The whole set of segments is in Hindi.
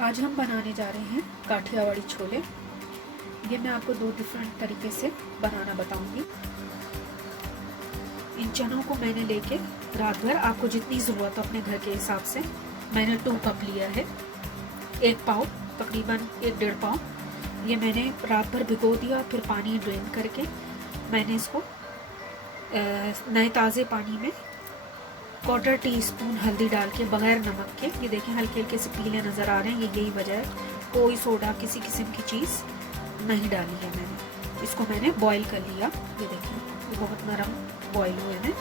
आज हम बनाने जा रहे हैं काठियावाड़ी छोले। ये मैं आपको दो डिफरेंट तरीके से बनाना बताऊंगी। इन चनों को मैंने लेके रात भर, आपको जितनी ज़रूरत हो अपने घर के हिसाब से, मैंने 2 कप लिया है। 1 पाव, तकरीबन 1-1.5 पाव ये मैंने रात भर भिगो दिया। फिर पानी ड्रेन करके मैंने इसको नए ताज़े पानी में 1/4 टीस्पून हल्दी डाल के बगैर नमक के, ये देखें हल्के हल्के से पीले नज़र आ रहे हैं, यही वजह है। कोई सोडा किसी किस्म की चीज़ नहीं डाली है मैंने। इसको मैंने बॉईल कर लिया। ये देखें ये बहुत नरम बॉईल हुए हैं।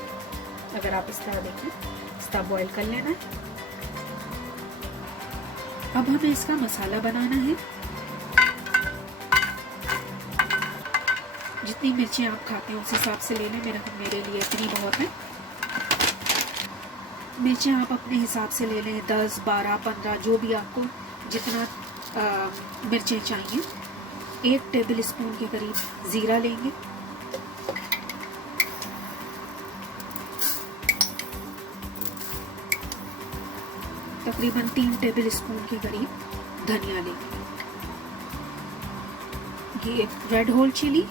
अगर आप इस तरह देखें, इस तरह बॉईल कर लेना है। अब हमें इसका मसाला बनाना है। जितनी मिर्चें आप खाते हैं उस हिसाब से ले लें। मेरे लिए इतनी बहुत है। मिर्चें आप अपने हिसाब से ले लें, 10, 12, 15 जो भी आपको जितना मिर्चें चाहिए। 1 टेबल स्पून के करीब ज़ीरा लेंगे। तकरीबन 3 टेबल स्पून के करीब धनिया लेंगे। ये red whole chilli,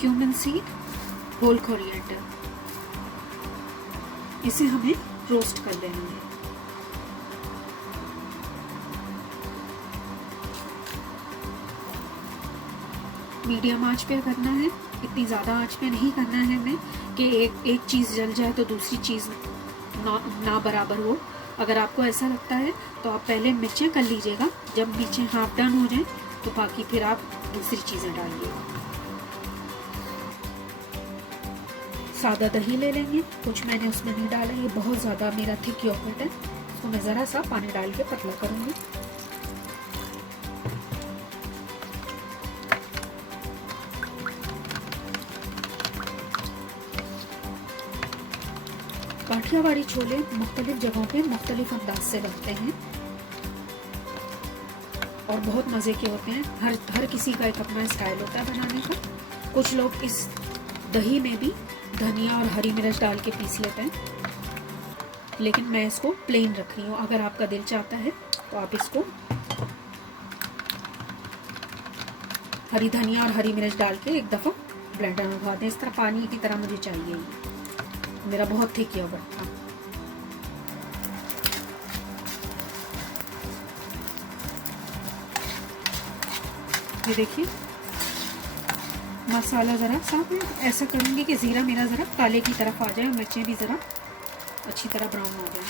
cumin seed, whole coriander, इसे हमें रोस्ट कर लेना है। मीडियम आंच पे करना है, इतनी ज़्यादा आंच पे नहीं करना है हमें कि एक चीज़ जल जाए तो दूसरी चीज़ ना बराबर हो। अगर आपको ऐसा लगता है तो आप पहले मिर्चें कर लीजिएगा। जब मिर्चें हाफ डन हो जाए तो बाकी फिर आप दूसरी चीज़ें डालिए। सादा दही ले लेंगे, कुछ मैंने उसमें नहीं डाला। ये बहुत ज़्यादा मेरा थिक योगर्ट है, तो मैं ज़रा सा पानी डाल के पतला करूँगी। काठियावाड़ी छोले मुख्तलिफ जगहों पे मुख्तलिफ अंदाज से बनते हैं और बहुत मज़े के होते हैं। हर किसी का एक अपना स्टाइल होता है बनाने का। कुछ लोग इस दही में भी धनिया और हरी मिर्च डाल के पीस लेते हैं, लेकिन मैं इसको प्लेन रख रही हूँ। अगर आपका दिल चाहता है तो आप इसको हरी धनिया और हरी मिर्च डाल के एक दफ़ा ब्लेंडर में घुमा दें। इस तरह पानी की तरह मुझे चाहिए। ये मेरा बहुत थिक योगर्ट था। ये देखिए मसाला ज़रा सा मैं ऐसा करूँगी कि ज़ीरा मेरा ज़रा काले की तरफ आ जाए और मिर्चें भी ज़रा अच्छी तरह ब्राउन हो जाए।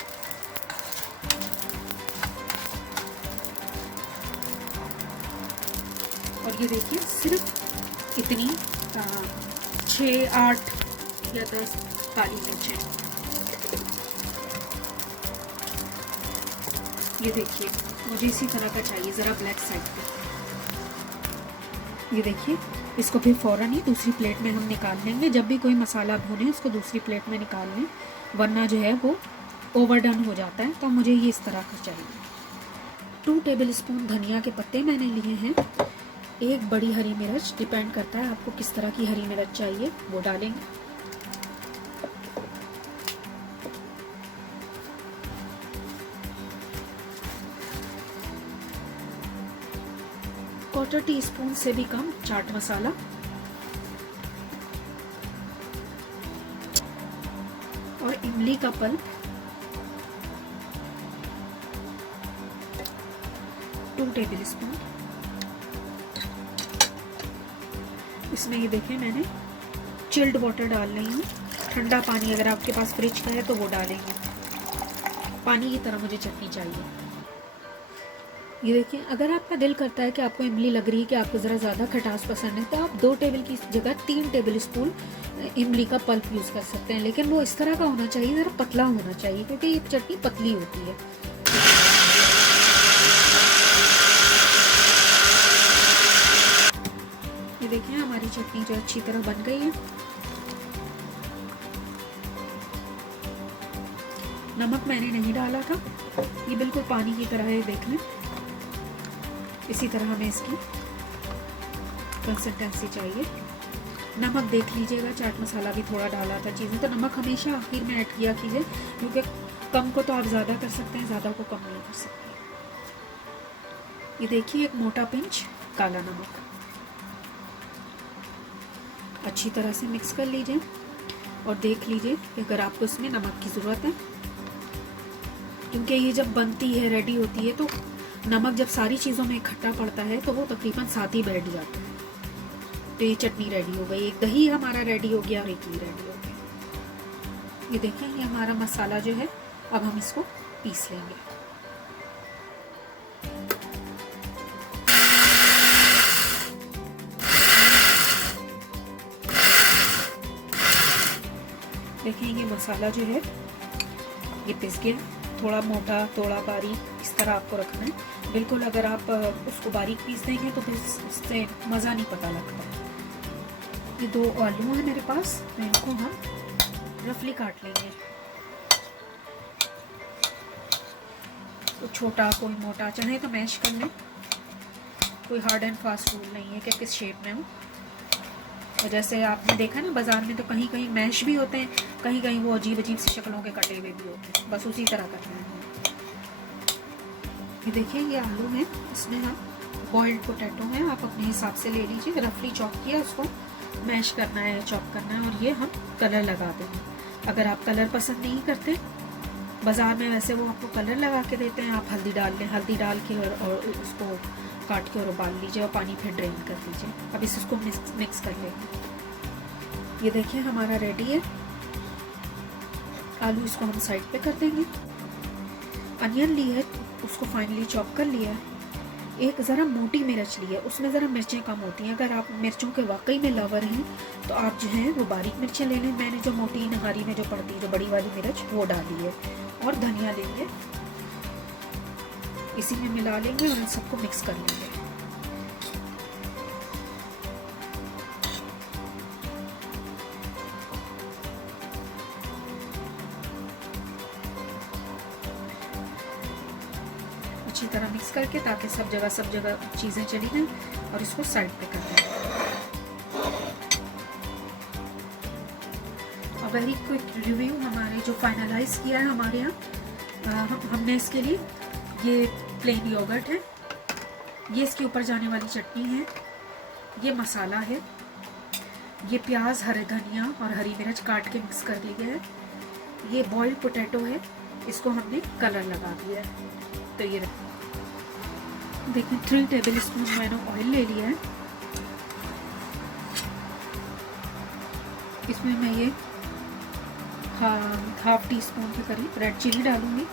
और ये देखिए सिर्फ इतनी 6, 8 या 10 काली मिर्चें। ये देखिए मुझे इसी तरह का चाहिए, ज़रा ब्लैक साइड पे। ये देखिए इसको फिर फ़ौरन ही दूसरी प्लेट में हम निकाल लेंगे। जब भी कोई मसाला भूने उसको दूसरी प्लेट में निकाल लें, वरना जो है वो ओवरडन हो जाता है। तो मुझे ये इस तरह का चाहिए। 2 टेबल स्पून धनिया के पत्ते मैंने लिए हैं। 1 बड़ी हरी मिर्च, डिपेंड करता है आपको किस तरह की हरी मिर्च चाहिए, वो डालेंगे। क्वार्टर टीस्पून से भी कम चाट मसाला, और इमली का पल्प 2 टेबल स्पून। इसमें ये देखें मैंने चिल्ड वाटर डाल रही हूँ। ठंडा पानी अगर आपके पास फ्रिज का है तो वो डालेंगे। पानी की तरह मुझे चटनी चाहिए। ये देखिए अगर आपका दिल करता है कि आपको इमली लग रही है कि आपको ज़रा ज़्यादा खटास पसंद है, तो आप 2 टेबल की जगह 3 टेबल स्पून इमली का पल्प यूज़ कर सकते हैं। लेकिन वो इस तरह का होना चाहिए, ज़रा पतला होना चाहिए, क्योंकि ये चटनी पतली होती है। ये देखिए हमारी चटनी जो अच्छी तरह बन गई है। नमक मैंने नहीं डाला था, ये बिल्कुल पानी की तरह है, देख लें। इसी तरह हमें इसकी कंसिस्टेंसी चाहिए। नमक देख लीजिएगा, चाट मसाला भी थोड़ा डाला था चीज़ें, तो नमक हमेशा आखिर में ऐड किया कीजिए, क्योंकि कम को तो आप ज़्यादा कर सकते हैं, ज़्यादा को कम नहीं कर सकते। ये देखिए एक मोटा पिंच काला नमक। अच्छी तरह से मिक्स कर लीजिए और देख लीजिए अगर आपको इसमें नमक की ज़रूरत है, क्योंकि ये जब बनती है रेडी होती है तो नमक जब सारी चीज़ों में इकट्ठा पड़ता है तो वो तकरीबन साथ ही बैठ जाता है। तो ये चटनी रेडी हो गई, एक दही हमारा रेडी हो गया और एक ये रेडी हो गया। ये देखें ये हमारा मसाला जो है, अब हम इसको पीस लेंगे। देखें ये मसाला जो है ये पिस गया, थोड़ा मोटा थोड़ा बारीक इस तरह आपको रखना है। बिल्कुल अगर आप उसको बारीक पीस देंगे तो फिर इससे मज़ा नहीं पता लगता। ये 2 आलू हैं मेरे पास, तो इनको हम रफली काट लेंगे। तो छोटा कोई मोटा, चाहे तो मैश कर लें, कोई हार्ड एंड फास्ट रूल नहीं है कि किस शेप में हो। और जैसे आपने देखा ना बाज़ार में तो कहीं कहीं मैश भी होते हैं, कहीं कहीं वो अजीब अजीब सी शक्लों के कटे हुए भी होते हैं, बस उसी तरह करना है। ये देखिए ये आलू है, इसमें हम बॉइल्ड पोटैटो है, आप अपने हिसाब से ले लीजिए। रफली चॉप किया, उसको मैश करना है, चॉप करना है और ये हम कलर लगा देंगे। अगर आप कलर पसंद नहीं करते, बाज़ार में वैसे वो आपको कलर लगा के देते हैं, आप हल्दी डाल लें, हल्दी डाल के और उसको काट के और उबाल लीजिए और पानी फिर ड्रेन कर दीजिए। अब इसको मिक्स कर लेंगे। ये देखिए हमारा रेडी है आलू, इसको हम साइड पे कर देंगे। अनियन ली है, उसको फाइनली चॉप कर लिया है। एक ज़रा मोटी मिर्च ली है, उसमें ज़रा मिर्चें कम होती हैं। अगर आप मिर्चों के वाकई में लवर हैं तो आप जो है वो बारीक मिर्चें ले लें। मैंने जो मोटी नहारी में जो पड़ती है, जो बड़ी वाली मिर्च, वो डाली है। और धनिया लेंगे, इसी में मिला लेंगे और इन सबको मिक्स कर लेंगे। अच्छी तरह मिक्स करके, ताकि सब जगह चीज़ें चली जाएं, और इसको साइड पे कर देंगे। और वेरी क्विक रिव्यू, हमारे जो फाइनलाइज किया है हमारे यहाँ, हमने इसके लिए ये प्लेन योगर्ट है, ये इसके ऊपर जाने वाली चटनी है, ये मसाला है, ये प्याज, हरे धनिया और हरी मिर्च काट के मिक्स कर लिया है, ये बॉइल्ड पोटैटो है, इसको हमने कलर लगा दिया है। तो ये देखिए 3 टेबल स्पून मैंने ऑयल ले लिया है। इसमें मैं ये हाफ टी स्पून के करीब रेड चिली डालूंगी।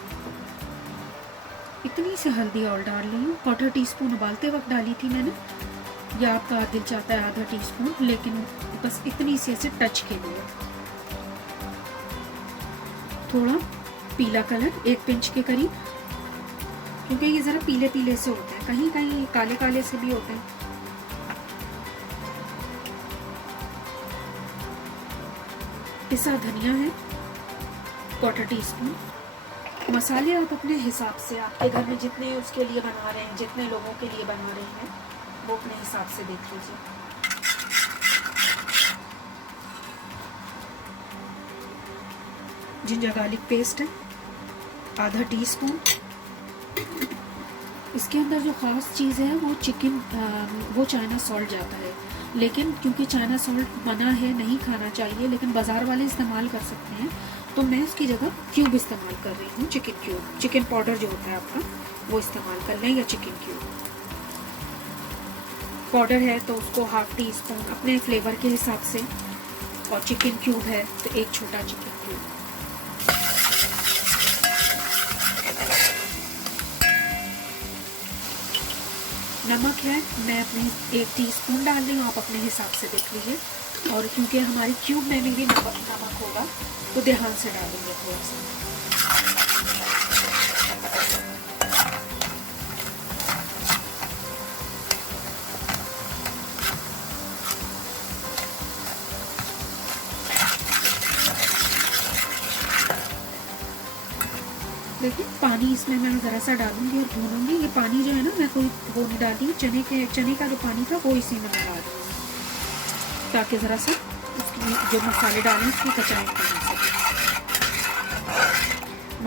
इतनी सी हल्दी और डाल रही हूँ, 1/4 टीस्पून उबालते वक्त डाली थी मैंने, या आपका दिल चाहता है आधा टीस्पून, लेकिन बस इतनी सी ऐसे टच के लिए। थोड़ा पीला कलर, 1 पिंच के करीब, क्योंकि ये ज़रा पीले पीले से होते हैं, कहीं कहीं काले काले से भी होते हैं। पिसा धनिया है 1/4 टीस्पून। मसाले आप अपने हिसाब से, आपके घर में जितने उसके लिए बना रहे हैं, जितने लोगों के लिए बना रहे हैं, वो अपने हिसाब से देख लीजिए। जिंजर गार्लिक पेस्ट है आधा टीस्पून। इसके अंदर जो ख़ास चीज़ है वो चाइना सॉल्ट जाता है, लेकिन क्योंकि चाइना सॉल्ट मना है, नहीं खाना चाहिए, लेकिन बाज़ार वाले इस्तेमाल कर सकते हैं, तो मैं इसकी जगह क्यूब इस्तेमाल कर रही हूँ, चिकन क्यूब, चिकन पाउडर जो होता है आपका, वो इस्तेमाल कर लें, या चिकन क्यूब पाउडर है तो उसको हाफ टी स्पून अपने फ्लेवर के हिसाब से, और चिकन क्यूब है तो 1 छोटा चिकन क्यूब। नमक है, मैं अपने 1 टीस्पून डाल रही हूँ, आप अपने हिसाब से देख लीजिए। और क्योंकि हमारी क्यूब में भी नमक होगा तो ध्यान से डालेंगे थोड़ा सा। देखिए पानी इसमें मैं ज़रा सा डालूंगी और भूनूंगी। ये पानी जो है ना, मैं कोई वो नहीं डाली, चने का जो पानी था वो इसी में मैं डाल दूँगी, ताकि ज़रा सा उसकी जो मसाले डालें उसकी कचाई कर सके।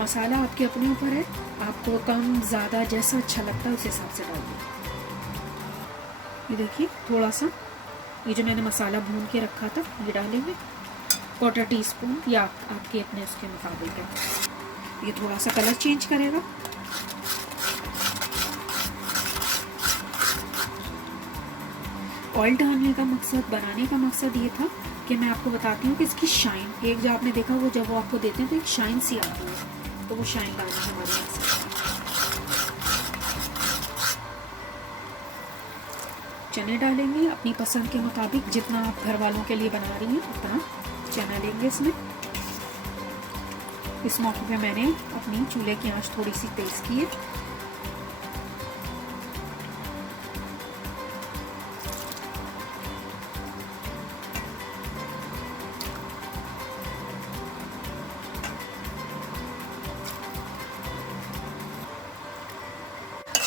मसाला आपके अपने ऊपर है, आपको कम ज़्यादा जैसा अच्छा लगता है उस हिसाब से डालिए। ये देखिए थोड़ा सा ये जो मैंने मसाला भून के रखा था ये डालेंगे, 1/4 टीस्पून या आपके अपने उसके मुताबिक है। ये थोड़ा सा कलर चेंज करेगा। ऑयल डालने का मकसद, बनाने का मकसद ये था कि मैं आपको बताती हूँ कि इसकी शाइन, एक जो आपने देखा वो जब वो आपको देते हैं तो एक शाइन सी आती है, तो वो शाइन लाना है हमारे यहाँ से। चने डालेंगे अपनी पसंद के मुताबिक, जितना आप घर वालों के लिए बना रही हैं उतना चना लेंगे इसमें। इस मौके पे मैंने अपनी चूल्हे की आंच थोड़ी सी तेज की है।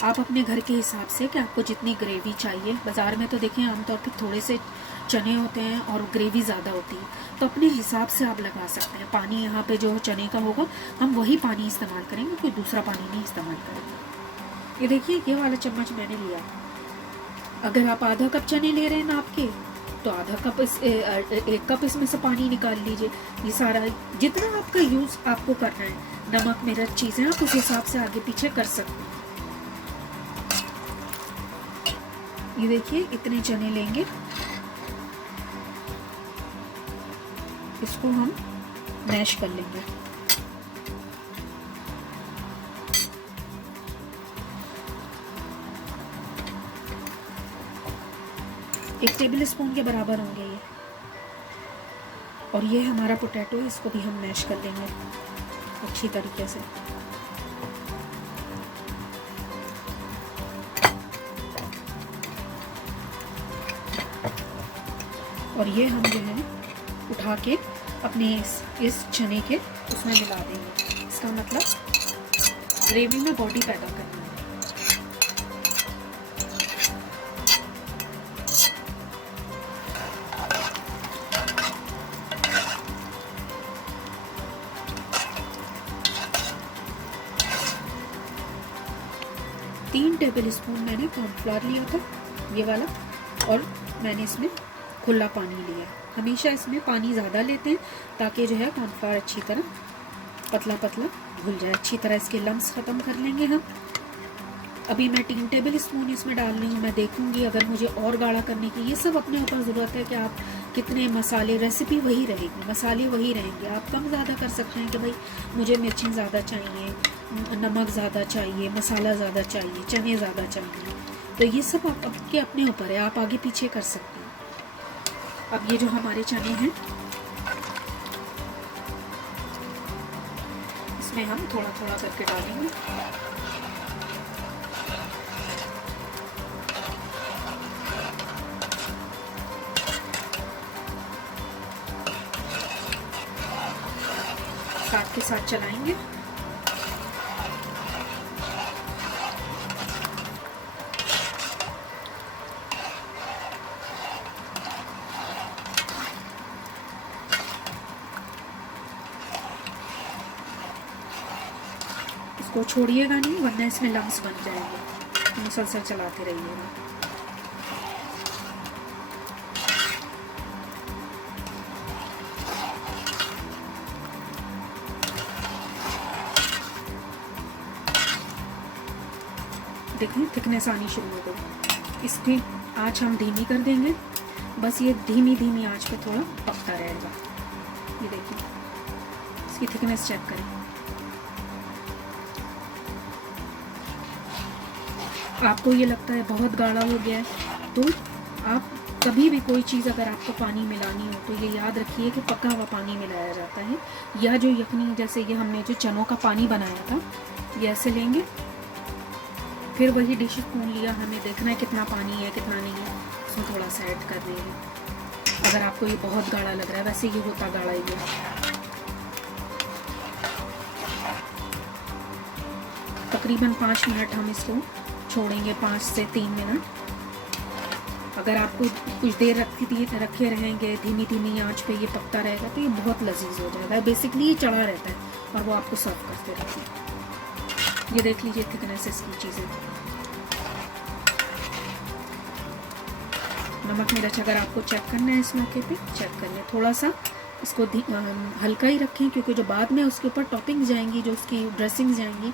आप अपने घर के हिसाब से कि आपको जितनी ग्रेवी चाहिए, बाज़ार में तो देखें आमतौर पे थोड़े से चने होते हैं और ग्रेवी ज़्यादा होती है, तो अपने हिसाब से आप लगा सकते हैं। पानी यहाँ पे जो चने का होगा हम वही पानी इस्तेमाल करेंगे, कोई दूसरा पानी नहीं इस्तेमाल करेंगे। ये देखिए ये वाला चम्मच मैंने लिया। अगर आप आधा कप चने ले रहे हैं नाप के तो आधा कप 1 कप इसमें से पानी निकाल लीजिए। ये सारा जितना आपका यूज़ आपको करना है, नमक मिर्च चीज़ें आप उस हिसाब से आगे पीछे कर सकते हैं। ये देखिए इतने चने लेंगे, इसको हम मैश कर लेंगे। एक टेबल स्पून के बराबर होंगे ये। और ये हमारा पोटैटो है, इसको भी हम मैश कर लेंगे अच्छी तरीके से। और ये हम जो है उठा के अपने इस चने के उसमें मिला देंगे। इसका मतलब ग्रेवी में बॉडी पैदा करना है। तीन टेबल स्पून मैंने कॉर्नफ्लोर लिया था ये वाला, और मैंने इसमें खुला पानी लिया। हमेशा इसमें पानी ज़्यादा लेते हैं ताकि जो है कॉर्नफ्लोर अच्छी तरह पतला पतला घुल जाए, अच्छी तरह इसके लम्स ख़त्म कर लेंगे हम। अभी मैं 3 टेबल स्पून इसमें डाल रही हूँ। मैं देखूँगी अगर मुझे और गाढ़ा करने की, ये सब अपने ऊपर ज़रूरत है कि आप कितने मसाले, रेसिपी वही रहेगी, मसाले वही रहेंगे। आप कम ज़्यादा कर सकते हैं कि भाई मुझे मिर्चें ज़्यादा चाहिए, नमक ज़्यादा चाहिए, मसाला ज़्यादा चाहिए, चने ज़्यादा चाहिए, तो ये सब आपके अपने ऊपर है, आप आगे पीछे कर सकते हैं। अब ये जो हमारे चने हैं इसमें हम थोड़ा थोड़ा करके डालेंगे। साथ के साथ चलाएंगे। इसको छोड़िएगा नहीं वरना इसमें लम्स बन जाएंगे, मुसलसल चलाते रहिएगा। देखिए थिकनेस आनी शुरू हो गई। इसकी आँच हम धीमी कर देंगे, बस ये धीमी धीमी आँच पे थोड़ा पकता रहेगा। ये देखिए इसकी थिकनेस चेक करें। आपको ये लगता है बहुत गाढ़ा हो गया है तो आप कभी भी कोई चीज़ अगर आपको पानी मिलानी हो तो ये याद रखिए कि पका हुआ पानी मिलाया जाता है, या जो यखनी जैसे ये हमने जो चनों का पानी बनाया था ये ऐसे लेंगे, फिर वही डिश स्पून लिया, हमें देखना है कितना पानी है कितना नहीं है, उसमें थोड़ा सा ऐड कर देंगे। अगर आपको ये बहुत गाढ़ा लग रहा है, वैसे ये होता गाढ़ा ही है। तकरीबन 5 मिनट हम इसको छोड़ेंगे, 5 से 3 मिनट। अगर आपको कुछ देर रखे रहेंगे धीमी धीमी आंच पे ये पकता रहेगा तो ये बहुत लजीज हो जाएगा। बेसिकली ये चढ़ा रहता है, और वो आपको सर्व करते रहते हैं। ये देख लीजिए थिकनेस इसकी चीज़ें। नमक मिर्च अगर आपको चेक करना है इस मौके पे चेक करिए, थोड़ा सा इसको हल्का ही रखें, क्योंकि जो बाद में उसके ऊपर टॉपिंग जाएंगी, जो उसकी ड्रेसिंग जाएंगी,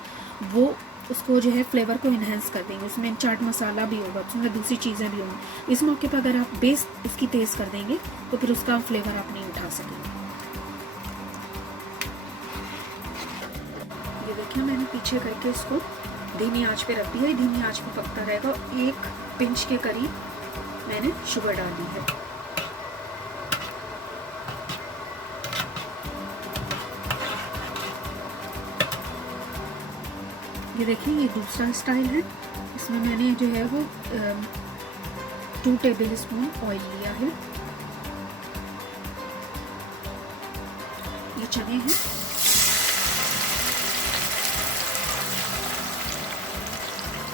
वो उसको जो है फ्लेवर को इन्हेंस कर देंगे। उसमें चाट मसाला भी होगा, उसमें दूसरी चीज़ें भी होंगी। इस मौके पर अगर आप बेस उसकी तेज़ कर देंगे तो फिर उसका फ्लेवर आप नहीं उठा सकेंगे। ये देखिए मैंने पीछे करके इसको धीमी आंच पे रख दिया है, धीमी आंच पे पकता रहेगा। 1 पिंच के करीब मैंने शुगर डाली है। ये देखिए ये दूसरा स्टाइल है, इसमें मैंने जो है वो 2 टेबल स्पून ऑयल लिया है। ये चने हैं,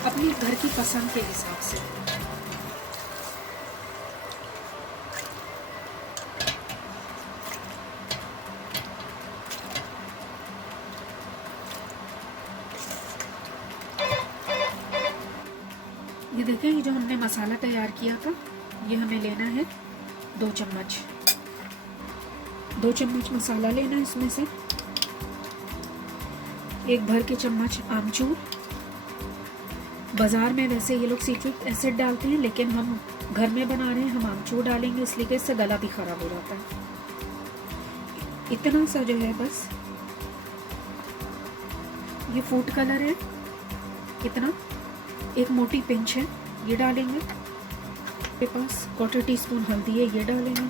अपने घर की पसंद के हिसाब से। ये देखें, ये जो हमने मसाला तैयार किया था, ये हमें लेना है 2 चम्मच। 2 चम्मच मसाला लेना है। इसमें से 1 भर के चम्मच आमचूर। बाज़ार में वैसे ये लोग सिट्रिक एसिड डालते हैं, लेकिन हम घर में बना रहे हैं, हम आमचूर डालेंगे, इसलिए कि इससे गला भी ख़राब हो जाता है। इतना सा जो है बस। ये फूड कलर है, इतना 1 मोटी पिंच है, ये डालेंगे। मेरे पास 1/4 टीस्पून हल्दी है, ये डालेंगे।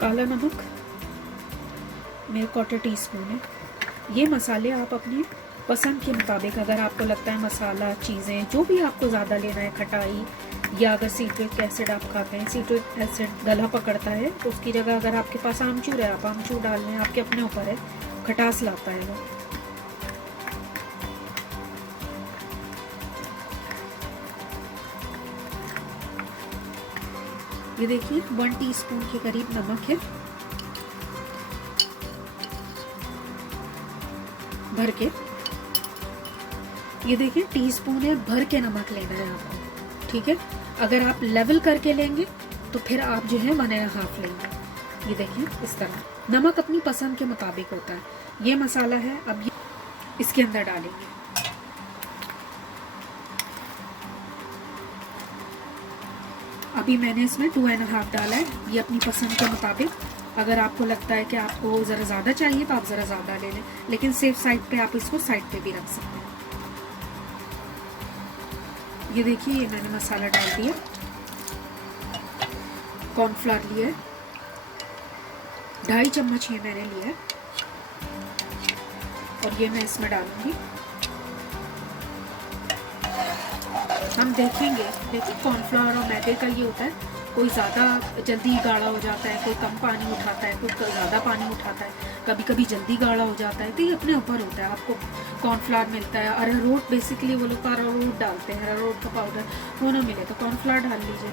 काला नमक मेरे 1/4 टीस्पून है। ये मसाले आप अपनी पसंद के मुताबिक, अगर आपको लगता है मसाला चीज़ें जो भी आपको ज़्यादा लेना है, खटाई, या अगर सिट्रिक एसिड आप खाते हैं, सिट्रिक एसिड गला पकड़ता है, तो उसकी जगह अगर आपके पास आमचूर है, आप आमचूर डाल लें, आपके अपने ऊपर है, खटास लाता है वो। ये देखिए 1 टीस्पून के करीब नमक है भर के। ये देखिए टीस्पून है भर के नमक लेना है आपको, ठीक है। अगर आप लेवल करके लेंगे तो फिर आप जो है 1.5 लेंगे। ये देखिए इस तरह नमक अपनी पसंद के मुताबिक होता है। ये मसाला है, अब ये इसके अंदर डालेंगे। अभी मैंने इसमें 2.5 डाला है, ये अपनी पसंद के मुताबिक। अगर आपको लगता है कि आपको ज़रा ज़्यादा चाहिए तो आप ज़रा ज़्यादा ले लें, लेकिन सेफ साइड पे आप इसको साइड पे भी रख सकते हैं। ये देखिए ये मैंने मसाला डाल दिया। कॉर्नफ्लावर लिया है 2.5 चम्मच, ये मैंने लिया है, और ये मैं इसमें डालूंगी। हम देखेंगे, देखिए कॉर्नफ्लावर और मैदे का ये होता है, कोई ज़्यादा जल्दी गाढ़ा हो जाता है, कोई कम पानी उठाता है, कोई ज़्यादा पानी उठाता है, कभी कभी जल्दी गाढ़ा हो जाता है, तो ये अपने ऊपर होता है। आपको कॉर्नफ्लावर मिलता है, अरारोट बेसिकली वो लोग अरारोट डालते हैं, अरारोट का पाउडर, वो ना मिले तो कॉर्नफ्लावर डाल लीजिए।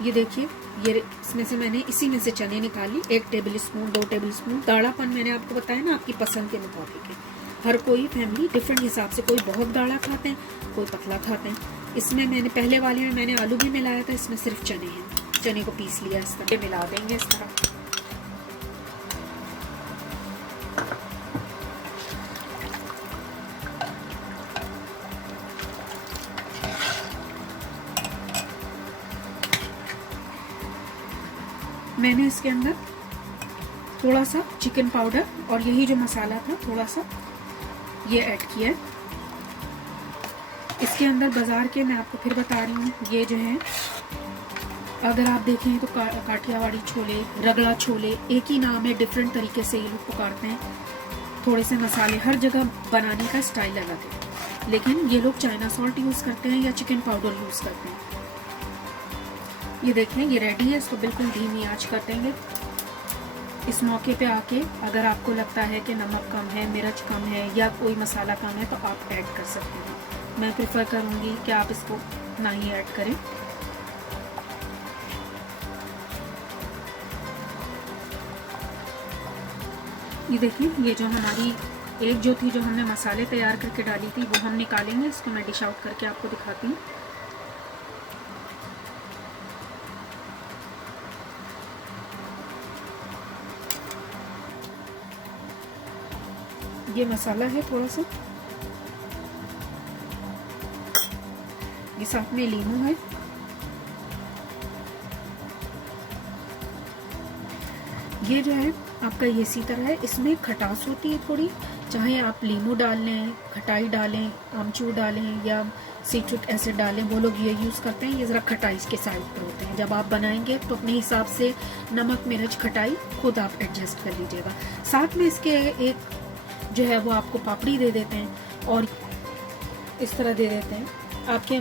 ये देखिए ये इसमें से मैंने इसी में से चने निकाली, 1 टेबल स्पून 2 टेबल स्पून। गाढ़ापन मैंने आपको बताया ना, आपकी पसंद के मुताबिक है। हर कोई फैमिली डिफरेंट हिसाब से, कोई बहुत गाढ़ा खाते हैं, कोई पतला खाते हैं। इसमें मैंने पहले वाले में मैंने आलू भी मिलाया था, इसमें सिर्फ चने हैं। चने को पीस लिया, इस तरह मिला देंगे इस तरह। मैंने इसके अंदर थोड़ा सा चिकन पाउडर और यही जो मसाला था थोड़ा सा ये ऐड किया है। इसके अंदर बाज़ार के मैं आपको फिर बता रही हूँ, ये जो है अगर आप देखें तो काठियावाड़ी छोले, रगड़ा छोले, एक ही नाम है, डिफरेंट तरीके से ये लोग पुकारते हैं। थोड़े से मसाले, हर जगह बनाने का स्टाइल अलग है, लेकिन ये लोग चाइना सॉल्ट यूज़ करते हैं या चिकन पाउडर यूज़ करते हैं। ये देखें ये रेडी है, इसको बिल्कुल धीमी आंच कर देंगे। इस मौके पे आके अगर आपको लगता है कि नमक कम है, मिर्च कम है या कोई मसाला कम है तो आप ऐड कर सकते हैं। मैं प्रेफर करूँगी कि आप इसको ना ही ऐड करें। ये देखिए, ये जो हमारी एक जो थी, जो हमने मसाले तैयार करके डाली थी, वो हम निकालेंगे। इसको मैं डिश आउट करके आपको दिखाती हूँ। ये मसाला है थोड़ा सा, ये साथ में लीमू है, ये जो है आपका ये इसी तरह है। इसमें खटास होती है थोड़ी, चाहे आप लीमू डाल लें, खटाई डालें, आमचूर डालें या सिट्रिक एसिड डालें, वो लोग ये यूज़ करते हैं। ये ज़रा खटाई के साइड पर होते हैं। जब आप बनाएंगे तो अपने हिसाब से नमक, मिर्च, खटाई खुद आप एडजस्ट कर लीजिएगा। साथ में इसके एक जो है वो आपको पापड़ी दे देते हैं और इस तरह दे देते हैं। आपके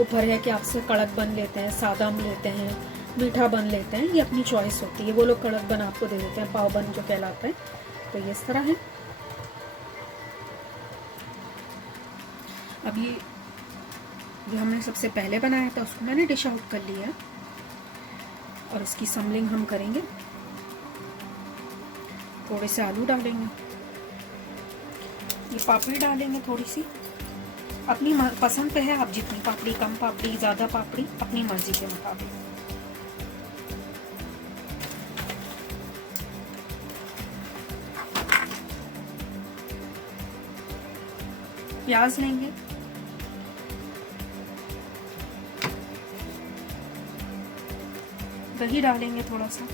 ऊपर है कि आपसे कड़क बन लेते हैं, सादा बन लेते हैं, मीठा बन लेते हैं, ये अपनी चॉइस होती है। वो लोग कड़क बन आपको दे देते हैं, पाव बन जो कहलाता है। तो ये इस तरह है। अब ये जो हमने सबसे पहले बनाया था उसको मैंने डिश आउट कर लिया और इसकी सम्बलिंग हम करेंगे। थोड़े से आलू डालेंगे, ये पापड़ी डालेंगे थोड़ी सी, अपनी पसंद पे है, आप जितनी पापड़ी, कम पापड़ी, ज़्यादा पापड़ी, अपनी मर्जी के मुताबिक। प्याज लेंगे, दही डालेंगे थोड़ा सा,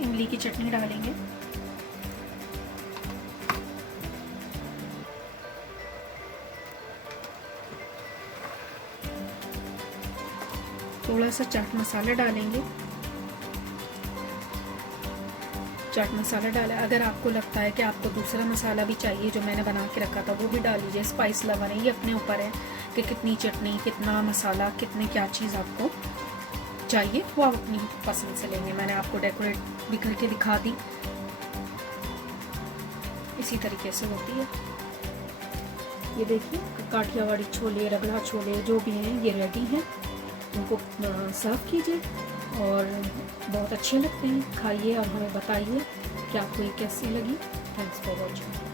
इमली की चटनी डालेंगे, थोड़ा सा चाट मसाला डालेंगे। चाट मसाला डाला। अगर आपको लगता है कि आपको दूसरा मसाला भी चाहिए जो मैंने बना के रखा था, वो भी डाल लीजिए। स्पाइस लवर है, ये अपने ऊपर है कि कितनी चटनी, कितना मसाला, कितने क्या चीज़ आपको चाहिए, वो आप अपनी पसंद से लेंगे। मैंने आपको डेकोरेट भी करके दिखा दी, इसी तरीके से होती है। ये देखिए, काठियावाड़ी छोले, रगड़ा छोले जो भी हैं ये रेडी हैं। उनको सर्व कीजिए और बहुत अच्छे लगते हैं। खाइए और हमें बताइए कि आपको ये कैसी लगी। Thanks for watching.